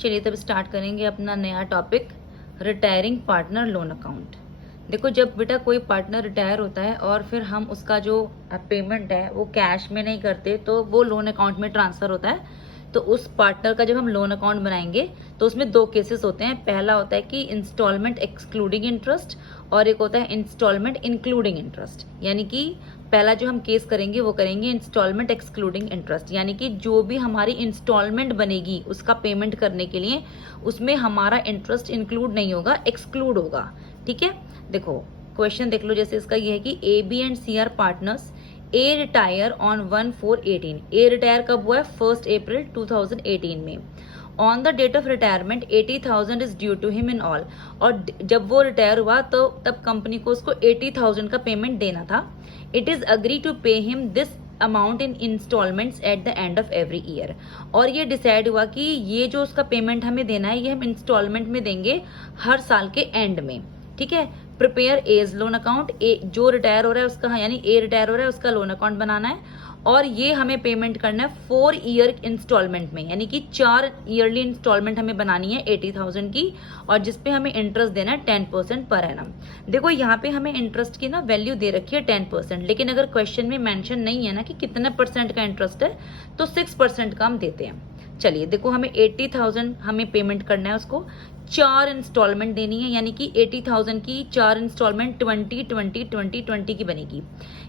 चलिए तब स्टार्ट करेंगे अपना नया topic, retiring partner loan account. देखो, जब बेटा कोई पार्टनर रिटायर होता है और फिर हम उसका जो पेमेंट है वो कैश में नहीं करते तो वो लोन अकाउंट में ट्रांसफर होता है। तो उस पार्टनर का जब हम लोन अकाउंट बनाएंगे तो उसमें दो केसेस होते हैं। पहला होता है कि इंस्टॉलमेंट एक्सक्लूडिंग इंटरेस्ट और एक होता है इंस्टॉलमेंट इंक्लूडिंग इंटरेस्ट। यानी कि पहला जो हम केस करेंगे वो करेंगे इंस्टॉलमेंट एक्सक्लूडिंग इंटरेस्ट, यानी कि जो भी हमारी इंस्टॉलमेंट बनेगी उसका पेमेंट करने के लिए उसमें हमारा इंटरेस्ट इंक्लूड नहीं होगा, एक्सक्लूड होगा। ठीक है, देखो क्वेश्चन देख लो। जैसे इसका ये है कि A B and C are partners, A retire on 1/4/18। A retire कब हुआ है? 1 अप्रैल 2018 में। On the date of retirement 80,000 is due to him in all. और जब वो रिटायर हुआ तो तब कंपनी को उसको 80,000 का पेमेंट देना था। It is agree to pay him this amount in installments at the end of every year. और ये डिसाइड हुआ कि ये जो उसका पेमेंट हमें देना है ये हम इंस्टॉलमेंट में देंगे हर साल के एंड में। ठीक है, प्रिपेयर एज लोन अकाउंट। ए जो रिटायर हो रहा है उसका, यानी ए रिटायर हो रहा है उसका लोन अकाउंट बनाना है और ये हमें पेमेंट करना है 4 ईयर इंस्टॉलमेंट में, यानी कि 4 ईयरली इंस्टॉलमेंट हमें बनानी है 80,000 की, और जिसपे हमें इंटरेस्ट देना है 10% पर एनम। देखो यहाँ पे हमें इंटरेस्ट की ना वैल्यू दे रखी है 10%, लेकिन अगर क्वेश्चन में मेंशन नहीं है ना कि कितने परसेंट का इंटरेस्ट है तो 6% का हम देते हैं। चलिए देखो, हमें 80,000 हमें पेमेंट करना है, उसको 4 इंस्टॉलमेंट देनी है, यानी कि 80,000 की 4 इंस्टॉलमेंट 20 की बनेगी।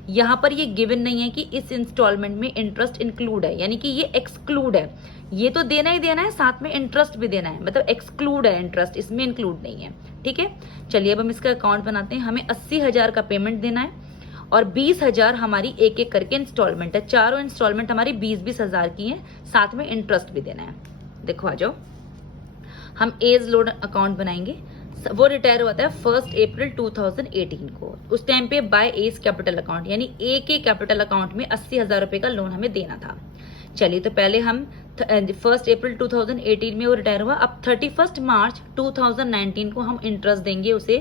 यहाँ पर ये गिवन नहीं है कि इस इंस्टॉलमेंट में इंटरेस्ट इंक्लूड है, यानी कि ये एक्सक्लूड है। ये तो देना ही देना है, साथ में इंटरेस्ट भी देना है, मतलब एक्सक्लूड है, इंटरेस्ट इसमें इंक्लूड नहीं है। ठीक है, चलिए अब हम इसका अकाउंट बनाते हैं। हमें 80,000 का पेमेंट देना है और 20,000 हमारी एक एक करके इंस्टॉलमेंट है। चारों इंस्टॉलमेंट हमारी 20,000 की है, साथ में इंटरेस्ट भी देना है। देखो आ जाओ, हम एज लोन अकाउंट बनाएंगे। वो रिटायर हुआ था 1 अप्रैल 2018 को। उस टाइम पे बाय एज कैपिटल अकाउंट, यानी ए के कैपिटल अकाउंट में 80,000 रुपए का लोन हमें देना था। चलिए तो पहले हम 1 अप्रैल 2018 में वो रिटायर हुआ। अब 31 मार्च 2019 को हम इंटरेस्ट देंगे उसे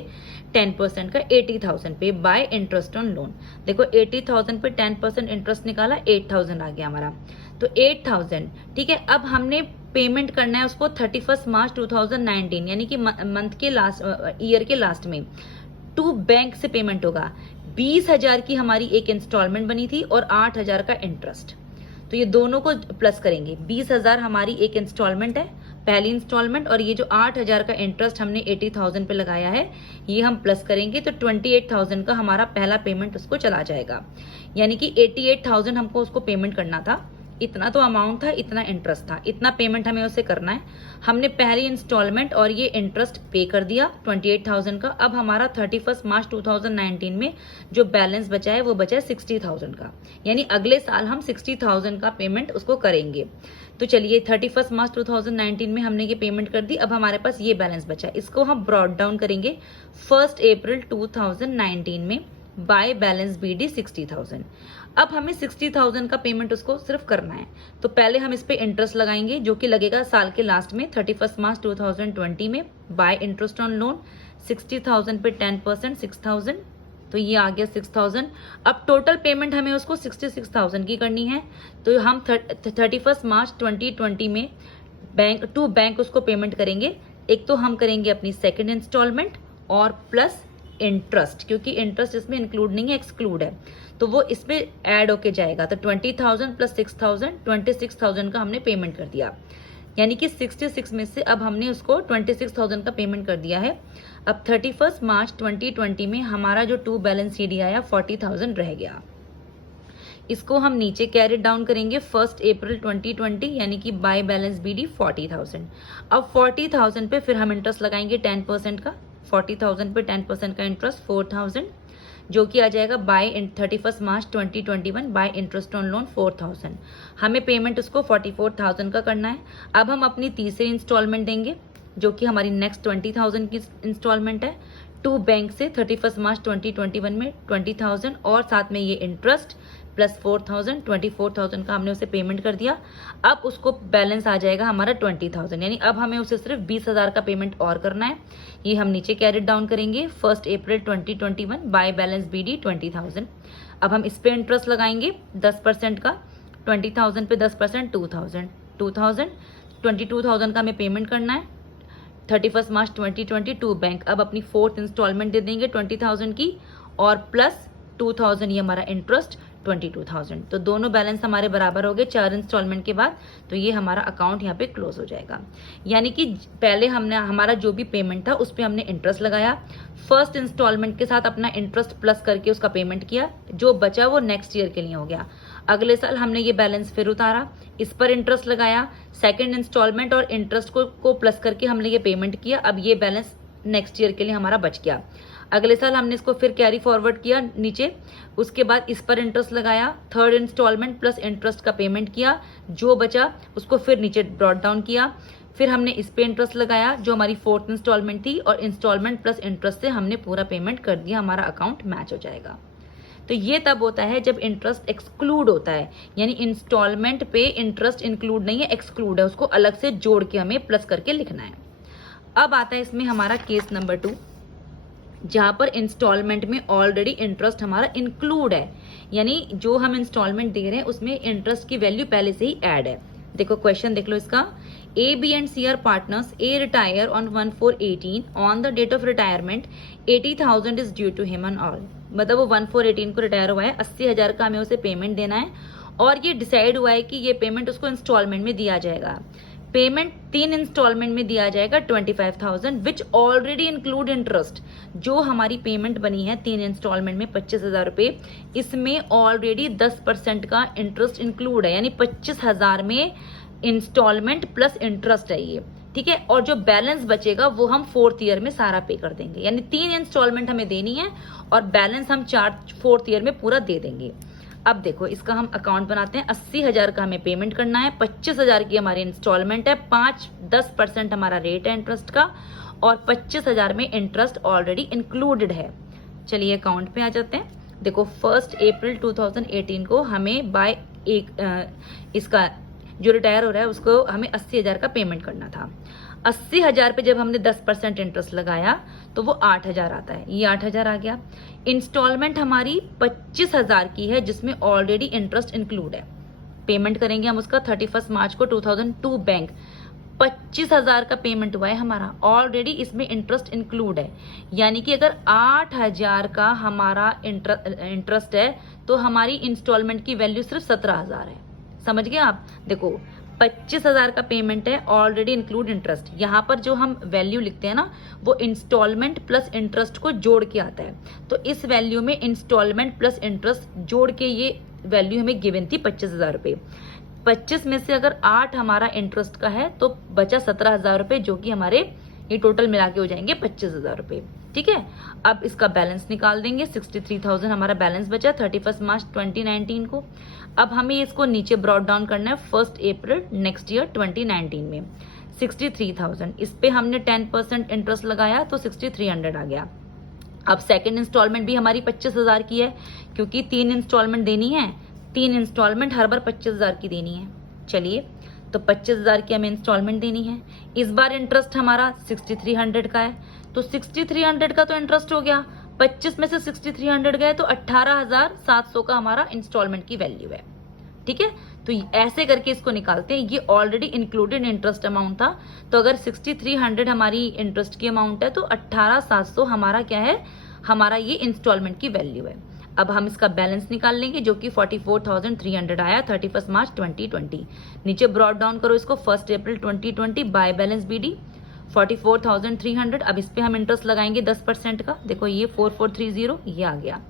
10% का 80,000 पे बाय इंटरेस्ट ऑन लोन। देखो 80,000 पे 10% इंटरेस्ट निकाला, 8,000 आ गया हमारा, तो 8,000। ठीक है, अब हमने पेमेंट करना है उसको 31 मार्च 2019, यानी कि मंथ के लास्ट, ईयर के लास्ट में। टू बैंक से पेमेंट होगा। 20,000 की हमारी एक इंस्टॉलमेंट बनी थी और 8,000 का इंटरेस्ट, तो ये दोनों को प्लस करेंगे। 20,000 हमारी एक इंस्टॉलमेंट है, पहली इंस्टॉलमेंट, और ये जो 8,000 का इंटरेस्ट हमने 80,000 पे लगाया है ये हम प्लस करेंगे, तो 28,000 का हमारा पहला पेमेंट उसको चला जाएगा। यानी कि 88,000 हमको उसको पेमेंट करना था। इतना तो अमाउंट था, इतना इंटरेस्ट था, इतना पेमेंट हमें उसे करना है। हमने पहली इंस्टॉलमेंट और ये इंटरेस्ट पे कर दिया 28,000 का। अब हमारा 31 मार्च 2019 में जो बैलेंस बचा है वो बचा है 60,000 का, यानी अगले साल हम 60,000 का पेमेंट उसको करेंगे। तो चलिए 31 मार्च 2019 में हमने ये पेमेंट कर दी। अब हमारे पास ये बैलेंस बचा है, इसको हम ब्रॉड डाउन करेंगे 1 अप्रैल 2019 में बाय बैलेंस BD 60,000। अब हमें 60,000 का पेमेंट उसको सिर्फ करना है, तो पहले हम इस पे इंटरेस्ट लगाएंगे जो कि लगेगा साल के लास्ट में 31 मार्च 2020 में बाय इंटरेस्ट ऑन लोन। 60,000 पे 10% 6,000, तो ये आ गया 6,000। अब टोटल पेमेंट हमें उसको 66,000 की करनी है, तो हम 31 मार्च 2020 में बैंक उसको पेमेंट करेंगे। एक तो हम करेंगे अपनी सेकेंड इंस्टॉलमेंट और प्लस इंटरेस्ट, क्योंकि इंटरेस्ट इसमें इंक्लूड नहीं है, एक्सक्लूड है, तो वो इसमें ऐड होके जाएगा। तो 20,000 प्लस 6,000, 26,000 का हमने पेमेंट कर दिया, यानी कि 66 में से अब हमने उसको 26,000 का पेमेंट कर दिया है। अब 31 मार्च 2020 में हमारा जो टू बैलेंस CD आया 40,000 रह गया। इसको हम नीचे कैरी डाउन करेंगे 1 अप्रैल 2020, यानी कि बाय बैलेंस BD 40,000। अब 40,000 पे फिर हम इंटरेस्ट लगाएंगे 10% का। 40,000 पे 10% का इंटरेस्ट 4,000, जो कि आ जाएगा by 31 March 2021 by interest on loan 4,000। हमें पेमेंट उसको 44,000 का करना है। अब हम अपनी तीसरी इंस्टॉलमेंट देंगे जो कि हमारी नेक्स्ट 20,000 की इंस्टॉलमेंट है। टू बैंक से 31 मार्च 2021 में 20,000 और साथ में ये इंटरेस्ट प्लस 4,000, 24,000 का हमने उसे पेमेंट कर दिया। अब उसको बैलेंस आ जाएगा हमारा 20,000, यानी अब हमें उसे सिर्फ 20,000 का पेमेंट और करना है। ये हम नीचे कैरी डाउन करेंगे 1 अप्रैल 2021 बाय बैलेंस BD 20,000। अब हम इस पे इंटरेस्ट लगाएंगे 10% का, 20,000 पे 10% 2,000, 22,000 का हमें पेमेंट करना है 31 मार्च 2022 बैंक अब अपनी 4th इंस्टॉलमेंट दे देंगे 20,000 की और प्लस 2,000 ये हमारा इंटरेस्ट 22,000। तो दोनों बैलेंस हमारे बराबर हो गए 4 इंस्टॉलमेंट के बाद। तो ये हमारा अकाउंट यहाँ पे क्लोज हो जाएगा। यानी कि पहले हमने हमारा जो भी पेमेंट था उस पर हमने इंटरेस्ट लगाया, फर्स्ट इंस्टॉलमेंट के साथ अपना इंटरेस्ट प्लस करके उसका पेमेंट किया, जो बचा वो नेक्स्ट ईयर के लिए हो गया। अगले साल हमने ये बैलेंस फिर उतारा, इस पर इंटरेस्ट लगाया, सेकेंड इंस्टॉलमेंट और इंटरेस्ट को प्लस करके हमने ये पेमेंट किया। अब ये बैलेंस नेक्स्ट ईयर के लिए हमारा बच गया। अगले साल हमने इसको फिर कैरी फॉरवर्ड किया नीचे, उसके बाद इस पर इंटरेस्ट लगाया, थर्ड इंस्टॉलमेंट प्लस इंटरेस्ट का पेमेंट किया, जो बचा उसको फिर नीचे ब्रॉट डाउन किया, फिर हमने इस पे इंटरेस्ट लगाया जो हमारी 4th इंस्टॉलमेंट थी और इंस्टॉलमेंट प्लस इंटरेस्ट से हमने पूरा पेमेंट कर दिया, हमारा अकाउंट मैच हो जाएगा। तो ये तब होता है जब इंटरेस्ट एक्सक्लूड होता है, यानी इंस्टॉलमेंट पे इंटरेस्ट इंक्लूड नहीं है, एक्सक्लूड है, उसको अलग से जोड़ के हमें प्लस करके लिखना है। अब आता है इसमें हमारा केस नंबर 2, जहां पर इंस्टॉलमेंट में ऑलरेडी इंटरेस्ट हमारा इंक्लूड है, यानी जो हम इंस्टॉलमेंट दे रहे हैं उसमें इंटरेस्ट की वैल्यू पहले से ही ऐड है। देखो क्वेश्चन देख लो इसका, A, B and C are partners. A retire on 1/4/18. On the date of retirement, 80,000 is due to him and all. मतलब वो 1/4/18 को रिटायर हुआ है, 80,000 का हमें उसे पेमेंट देना है और ये डिसाइड हुआ है कि ये पेमेंट उसको इंस्टॉलमेंट में दिया जाएगा। पेमेंट 3 इंस्टॉलमेंट में दिया जाएगा 25,000 विच ऑलरेडी इंक्लूड इंटरेस्ट। जो हमारी पेमेंट बनी है 3 इंस्टॉलमेंट में 25,000 रुपये, इसमें ऑलरेडी 10% का इंटरेस्ट इंक्लूड है, यानी 25,000 में इंस्टॉलमेंट प्लस इंटरेस्ट है ये, ठीक है। और जो बैलेंस बचेगा वो हम 4th ईयर में सारा पे कर देंगे, यानी 3 इंस्टॉलमेंट हमें देनी है और बैलेंस हम 4th ईयर में पूरा दे देंगे। अब देखो इसका हम अकाउंट बनाते हैं। 80,000 का हमें पेमेंट करना है, 25,000 की हमारी इंस्टॉलमेंट है, 10% हमारा रेट है इंटरेस्ट का और 25,000 में इंटरेस्ट ऑलरेडी इंक्लूडेड है। चलिए अकाउंट पे आ जाते हैं। देखो 1 अप्रैल 2018 को हमें बाय इसका जो रिटायर हो रहा है उसको हमें 80,000 का पेमेंट करना था। 80,000 पे जब हमने 10% इंटरेस्ट लगाया तो वो 8,000 आता है, ये 8,000 आ गया। इंस्टॉलमेंट हमारी 25,000 की है जिसमें ऑलरेडी इंटरेस्ट इंक्लूड है। पेमेंट करेंगे हम उसका 31 मार्च को 2002 बैंक। 25,000 का पेमेंट हुआ है हमारा, ऑलरेडी इसमें इंटरेस्ट इंक्लूड है, यानी कि अगर 8,000 का हमारा इंटरेस्ट है तो हमारी इंस्टॉलमेंट की वैल्यू सिर्फ 17,000 है। समझ गए आप? देखो 25,000 का पेमेंट है, ऑलरेडी इंक्लूड इंटरेस्ट। यहाँ पर जो हम वैल्यू लिखते हैं ना वो इंस्टॉलमेंट प्लस इंटरेस्ट को जोड़ के आता है, तो इस वैल्यू में इंस्टॉलमेंट प्लस इंटरेस्ट जोड़ के ये वैल्यू हमें गिवन थी 25,000 रुपये। 25 में से अगर 8 हमारा इंटरेस्ट का है तो बचा 17,000 रुपये, जो कि हमारे ये टोटल मिला के हो जाएंगे 25,000 रुपये, ठीक है। अब इसका बैलेंस निकाल देंगे। 63,000 हमारा बैलेंस बचा 31 मार्च 2019 को। अब हमें इसको नीचे ब्रॉट डाउन करना है 1 अप्रैल नेक्स्ट ईयर 2019 में। 63,000 इस पे हमने 10% इंटरेस्ट लगाया तो 6,300 आ गया। अब सेकेंड इंस्टॉलमेंट भी हमारी 25,000 की है, क्योंकि 3 इंस्टॉलमेंट देनी है, 3 इंस्टॉलमेंट हर बार 25,000 की देनी है। चलिए तो 25,000 की हमें इंस्टॉलमेंट देनी है। इस बार इंटरेस्ट हमारा 6,300 का है, तो 6,300 का तो इंटरेस्ट हो गया, 25 में से 6,300 गए तो 18,700 का हमारा इंस्टॉलमेंट की वैल्यू है, ठीक है। तो ऐसे करके इसको निकालते हैं। ये ऑलरेडी इंक्लूडेड इंटरेस्ट अमाउंट था, तो अगर 6,300 हमारी इंटरेस्ट की अमाउंट है तो 18,700 हमारा क्या है, हमारा ये इंस्टॉलमेंट की वैल्यू है। अब हम इसका बैलेंस निकाल लेंगे जो कि 44,300 आया 31 मार्च 2020। नीचे ब्रॉट डाउन करो इसको 1 अप्रैल 2020 बाय बैलेंस BD 44,300। अब इस पे हम इंटरेस्ट लगाएंगे 10% का। देखो ये 4430 ये आ गया।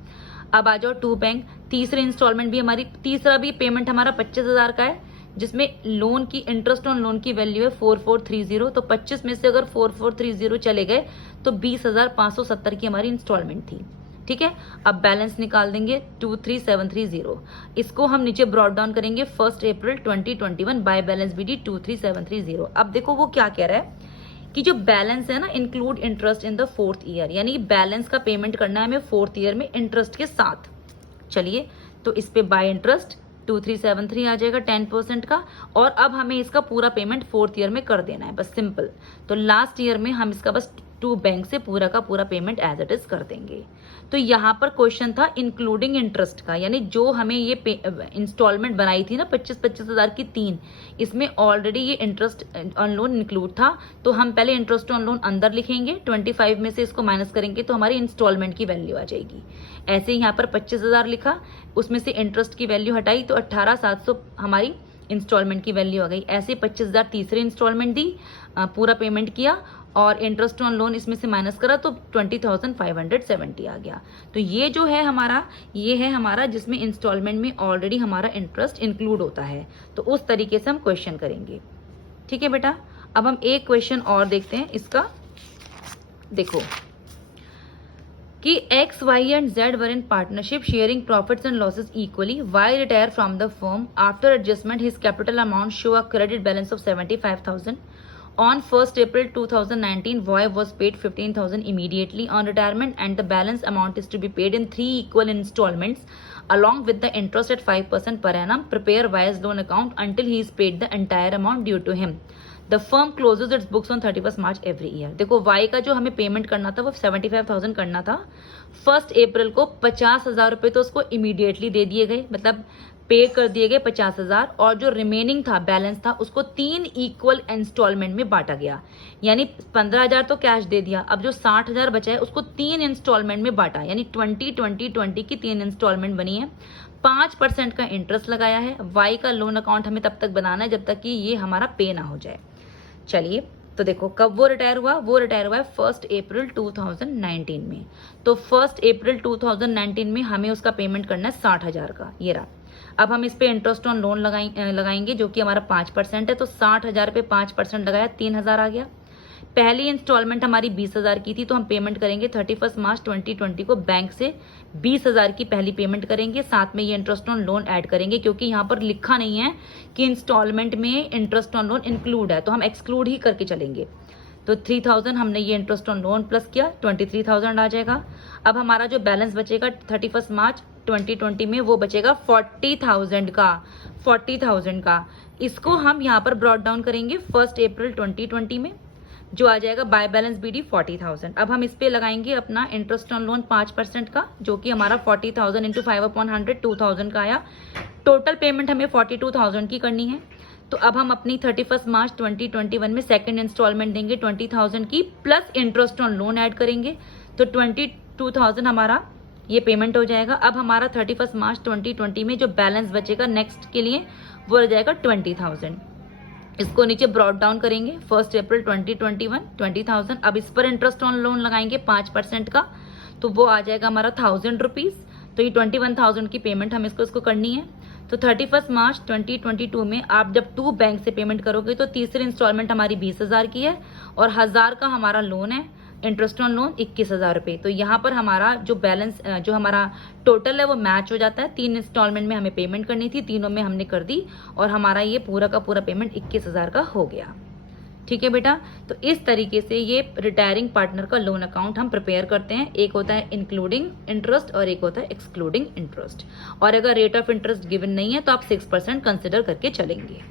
अब आ जाओ 2 बैंक। तीसरे इंस्टॉलमेंट भी हमारी, तीसरा भी पेमेंट हमारा 25,000 का है, जिसमें लोन की इंटरेस्ट ऑन लोन की वैल्यू है 4430। तो 25 में से अगर 4430 चले गए तो 20,570 की हमारी इंस्टॉलमेंट थी, ठीक है। अब बैलेंस निकाल देंगे 23,730। इसको हम नीचे ब्रॉट डाउन करेंगे 1 अप्रैल 2021 बाय बैलेंस BD 23,730। अब देखो वो क्या कह रहा है कि जो बैलेंस है ना include interest in the 4th year, यानी बैलेंस का पेमेंट करना है हमें 4th ईयर में इंटरेस्ट के साथ। चलिए तो इस पे बाय इंटरेस्ट 2373 आ जाएगा 10% का, और अब हमें इसका पूरा पेमेंट 4th ईयर में कर देना है, बस सिंपल। तो लास्ट ईयर में हम इसका बस टू बैंक से पूरा का पूरा पेमेंट एज इट इज कर देंगे। तो यहाँ पर क्वेश्चन था इंक्लूडिंग इंटरेस्ट का, यानी जो हमें ये इंस्टॉलमेंट बनाई थी ना 25-25 हज़ार की 3, इसमें ऑलरेडी ये इंटरेस्ट ऑन लोन इंक्लूड था। तो हम पहले इंटरेस्ट ऑन लोन अंदर लिखेंगे, 25 में से इसको माइनस करेंगे तो हमारी इंस्टॉलमेंट की वैल्यू आ जाएगी। ऐसे ही यहाँ पर 25,000 लिखा, उसमें से इंटरेस्ट की वैल्यू हटाई तो 18,700 हमारी इंस्टॉलमेंट की वैल्यू आ गई। ऐसे 25,000 तीसरी इंस्टॉलमेंट दी, पूरा पेमेंट किया और इंटरेस्ट ऑन लोन इसमें से माइनस करा तो 20,570 आ गया। तो ये जो है हमारा, ये है हमारा जिसमें इंस्टॉलमेंट में ऑलरेडी हमारा इंटरेस्ट इंक्लूड होता है। तो उस तरीके से हम क्वेश्चन करेंगे। ठीक है बेटा, अब हम एक क्वेश्चन और देखते हैं इसका। देखो कि X, Y and Z were in partnership sharing profits and losses equally. Y retired from the firm. After adjustment, his capital amount show a credit balance of 75,000. On 1st April 2019, Y was paid 15,000 immediately on retirement and the balance amount is to be paid in 3 equal installments along with the interest at 5% per annum. Prepare Y's loan account until he is paid the entire amount due to him. The firm closes its books on 31 March every year. देखो Y का जो हमें payment करना था वो 75,000 करना था। 1 अप्रैल को 50,000 रुपये तो उसको इमीडिएटली दे दिए गए, मतलब पे कर दिए गए 50,000, और जो रिमेनिंग था बैलेंस था उसको 3 इक्वल इंस्टॉलमेंट में बांटा गया। यानी 15,000 तो कैश दे दिया, अब जो 60,000 बचा है उसको 3 इंस्टॉलमेंट में बांटा, यानी 20-20-20 की 3 इंस्टॉलमेंट बनी है। 5% का इंटरेस्ट लगाया है। वाई का लोन अकाउंट हमें तब तक बनाना है जब तक कि ये हमारा पे ना हो जाए। चलिए तो देखो कब वो रिटायर हुआ, वो रिटायर हुआ है 1 अप्रैल 2019 में। तो 1 अप्रैल 2019 में हमें उसका पेमेंट करना है 60,000 का, ये रहा। अब हम इस पे इंटरेस्ट ऑन लोन लगाएंगे जो कि हमारा 5% है। तो 60,000 पे 5% लगाया, 3,000 आ गया। पहली इंस्टॉलमेंट हमारी 20,000 की थी, तो हम पेमेंट करेंगे 31 मार्च 2020 को बैंक से 20,000 की पहली पेमेंट करेंगे। साथ में ये इंटरेस्ट ऑन लोन ऐड करेंगे क्योंकि यहाँ पर लिखा नहीं है कि इंस्टॉलमेंट में इंटरेस्ट ऑन लोन इंक्लूड है, तो हम एक्सक्लूड ही करके चलेंगे। तो 3,000 हमने ये इंटरेस्ट ऑन लोन प्लस किया, 23,000 आ जाएगा। अब हमारा जो बैलेंस बचेगा 31 मार्च 2020 में वो बचेगा 40,000 का, 40,000 का। इसको हम यहाँ पर ब्रॉट डाउन करेंगे 1 अप्रैल 2020 में, जो आ जाएगा बाय बैलेंस BD 40,000। अब हम इस पे लगाएंगे अपना इंटरेस्ट ऑन लोन 5% का, जो कि हमारा 40,000 इंटू 5/100 2,000 का आया। टोटल पेमेंट हमें 42,000 की करनी है। तो अब हम अपनी 31 मार्च 2021 में सेकंड इंस्टॉलमेंट देंगे 20,000 की, plus interest on loan add करेंगे, तो 22,000 हमारा ये पेमेंट हो जाएगा। अब हमारा 31 मार्च 2020 में जो बैलेंस बचेगा नेक्स्ट के लिए वो हो जाएगा 20,000। इसको नीचे ब्रॉट डाउन करेंगे 1 अप्रैल 2021 20,000। अब इस पर इंटरेस्ट ऑन लोन लगाएंगे 5% का, तो वो आ जाएगा हमारा 1,000 रुपीज। तो ये 21,000 की पेमेंट हमें इसको करनी है। तो 31 मार्च 2022 में आप जब 2 बैंक से पेमेंट करोगे तो तीसरी इंस्टॉलमेंट हमारी 20,000 की है और 1,000 का हमारा लोन है, इंटरेस्ट ऑन लोन 21,000 रुपये। तो यहाँ पर हमारा जो बैलेंस जो हमारा टोटल है वो मैच हो जाता है। 3 इंस्टॉलमेंट में हमें पेमेंट करनी थी, तीनों में हमने कर दी और हमारा ये पूरा का पूरा पेमेंट 21,000 का हो गया। ठीक है बेटा, तो इस तरीके से ये रिटायरिंग पार्टनर का लोन अकाउंट हम प्रिपेयर करते हैं। एक होता है इंक्लूडिंग इंटरेस्ट और एक होता है एक्सक्लूडिंग इंटरेस्ट। और अगर रेट ऑफ इंटरेस्ट गिवन नहीं है तो आप 6% कंसिडर करके चलेंगे।